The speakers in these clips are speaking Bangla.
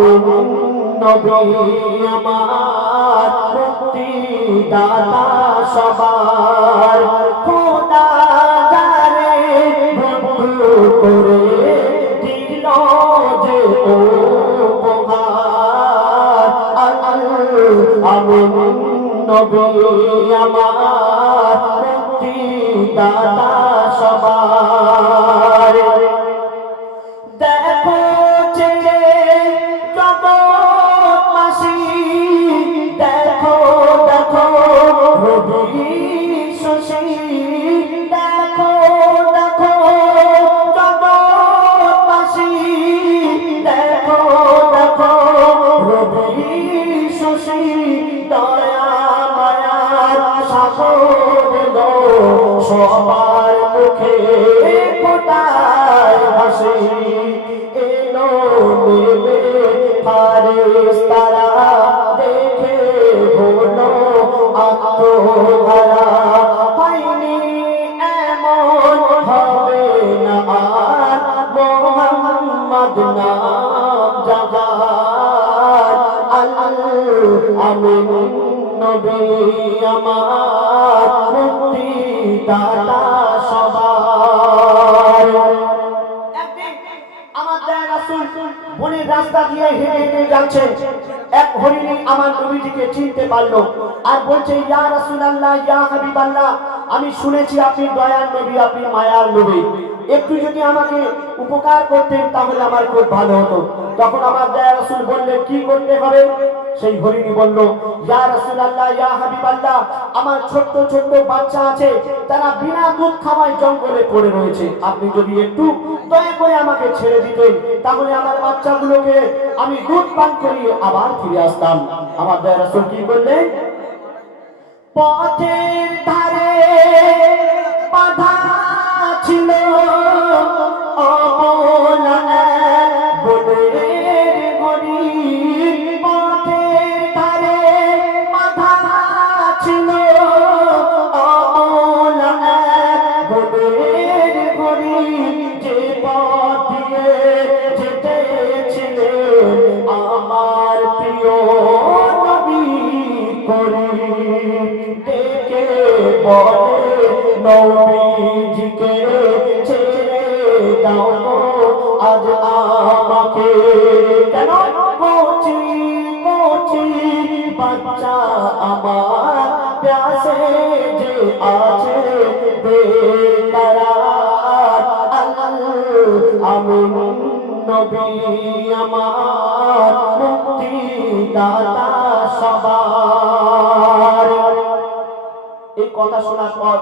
আমি নবী আমার মুক্তি দাতা সবার খোদা জানে বন্ধু করে দিল যে উপহার আমি নবী আমার মুক্তি দাতা সবার দেখো চেয়ে জগৎবাসী দেখো দেখো রবি শশী দেখো দেখো জগৎবাসী দেখো দেখো রবি শশী দয়া মায়ার সাগর সবার মুখে ফোটায় হাসি এলো নেমে ফারেস্তারা দেখে হলো আত্মহারা হয়নি এমন হবে না আর মোহাম্মদ নাম জাগার আমি নবী আমার মুক্তি দাতা সবার বনের রাস্তা দিয়ে হেঁটে হেঁটে যাচ্ছে এক হরিণী আমার নবীজিকে চিনতে পারলো আর বলছে ইয়া রাসূলুল্লাহ ইয়া হাবিবাল্লাহ আমি শুনেছি আপনি দয়ার নবী আপনি মায়ার নবী একটু যদি আমাকে উপকার করতেন তাহলে আমার খুব ভালো হতো তখন আমার দয়া রাসূল বললেন কি করতে হবে সেই হরিণী বলল ইয়া রাসূলুল্লাহ ইয়া হাবিবাল্লাহ আমার ছোট ছোট বাচ্চা আছে তারা বিনা দুধ খাওয়ায় জঙ্গলে পড়ে রয়েছে আপনি যদি একটু দয়া করে আমাকে ছেড়ে দিতেন তাহলে আমার বাচ্চাগুলোকে আমি দুধ পান করিয়ে আবার ফিরে আসতাম আমার দয়া রাসূল কি বললেন পথের ধারে বাঁধা ছিল অবলা বনের গরিব পথের ধারে বাঁধা ছিল অবলা বনের গরিব যে পথ দিয়ে যেতেছিলেন আমার প্রিয় নবী করিম ডেকে বলে নবীজিকে ছেড়ে দাও আজ আমাকে কেন কচি কচি বাচ্চা আমার প্যাসে যে আছে বেকরার আমি নবী আমার মুক্তি দাতা সবার এই কথা শোনার পর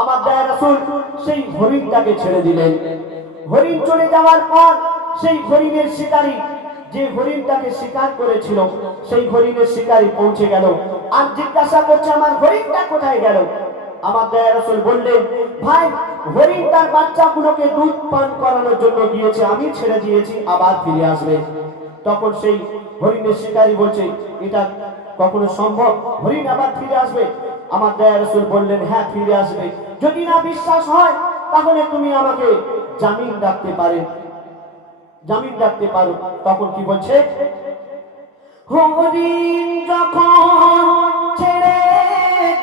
আমার দয়া রাসূল সেই হরিণটাকে ছেড়ে দিলেন হরিণ চলে যাওয়ার পর সেই হরিণের শিকারী যে হরিণটাকে শিকার করেছিল সেই হরিণের শিকারী পৌঁছে গেল আর জিজ্ঞাসা করছে আমার হরিণটা কোথায় গেল আমার দয়া রাসূল বললেন ভাই হরিণ তার বাচ্চাগুলোকে দুধ পান করানোর জন্য গিয়েছে আমি ছেড়ে দিয়েছি আবার ফিরে আসবে তখন সেই হরিণের শিকারী বলছে এটা কখনো সম্ভব হরিণ আবার ফিরে আসবে আমার দয়া রাসূল বললেন হ্যাঁ ফিরে আসবে যদি না বিশ্বাস হয় তাহলে তুমি আমাকে জামিন রাখতে পারো তখন কি বলছে হরিণ যখন ছেড়ে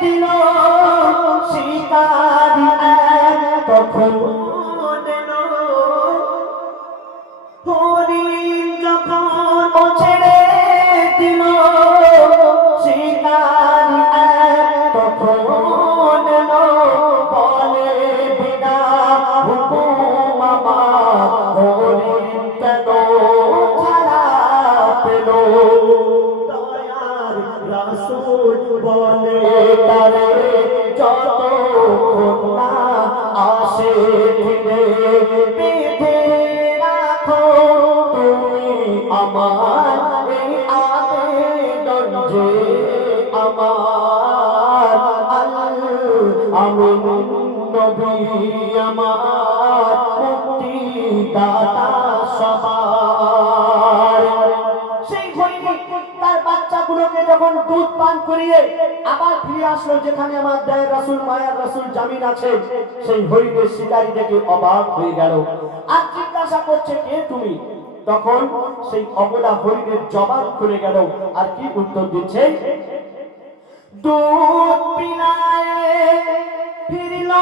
দিল শিকারী তখন হরিণ যখন ছেড়ে দিল শিকারী তখন বলে বিনা হুকুম আমার হরিণ কেন ছাড়া পেল দয়ার রাসূল বলে তারে যত না আসে ফিরে বেঁধে রাখো তুমি আমার এই আবেদন যে আমার আমি নবী আমার মুক্তি দাতা সবার সেই হরিণ তার বাচ্চাগুলোকে যখন দুধ পান করিয়ে আবার ফিরে আসলো যেখানে আমার দয়ার রাসূল মায়ার রাসূল জামিন আছে সেই হরিণের শিকারী দেখে অবাক হয়ে গেল আর জিজ্ঞাসা করছে কে তুমি? তখন সেই অবলা হরিণের জবান খুলে গেল, আর কি উত্তর দিচ্ছে? দুধ পিলায়ে ফিরল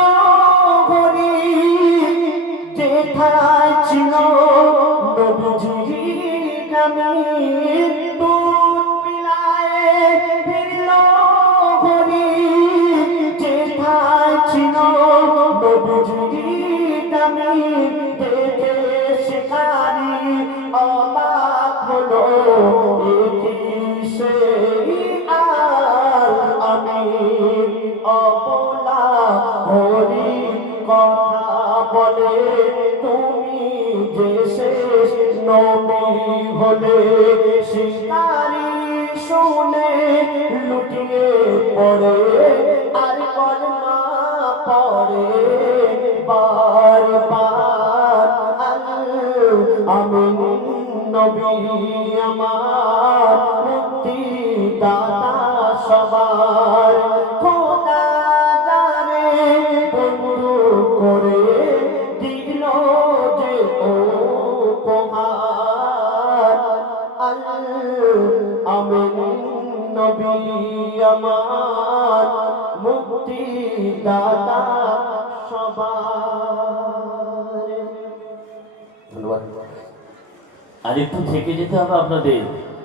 হরিণ, যেথায় ছিল নবীজি নামে। দুধ পিলায়ে ফিরল হরিণ, যেথায় ছিল নবীজি নামে। দেখে শিকারি অবাক হলো, একি সেই আমি অবলা হরিণ কথা বলে, তুমি যে শেষ নবী হলে। শিকারি শুনে লুটিয়ে পড়ে, আর কলমা পড়ে বারবার। আমি নবী আমার মুক্তি দাতা সবার। খোদা জানে বন্ধু করে দিল যে উপহার। আমি নবী আমার মুক্তি দাতা সবার। ধন্যবাদ। আর একটু থেকে যেতে হবে আপনাদের।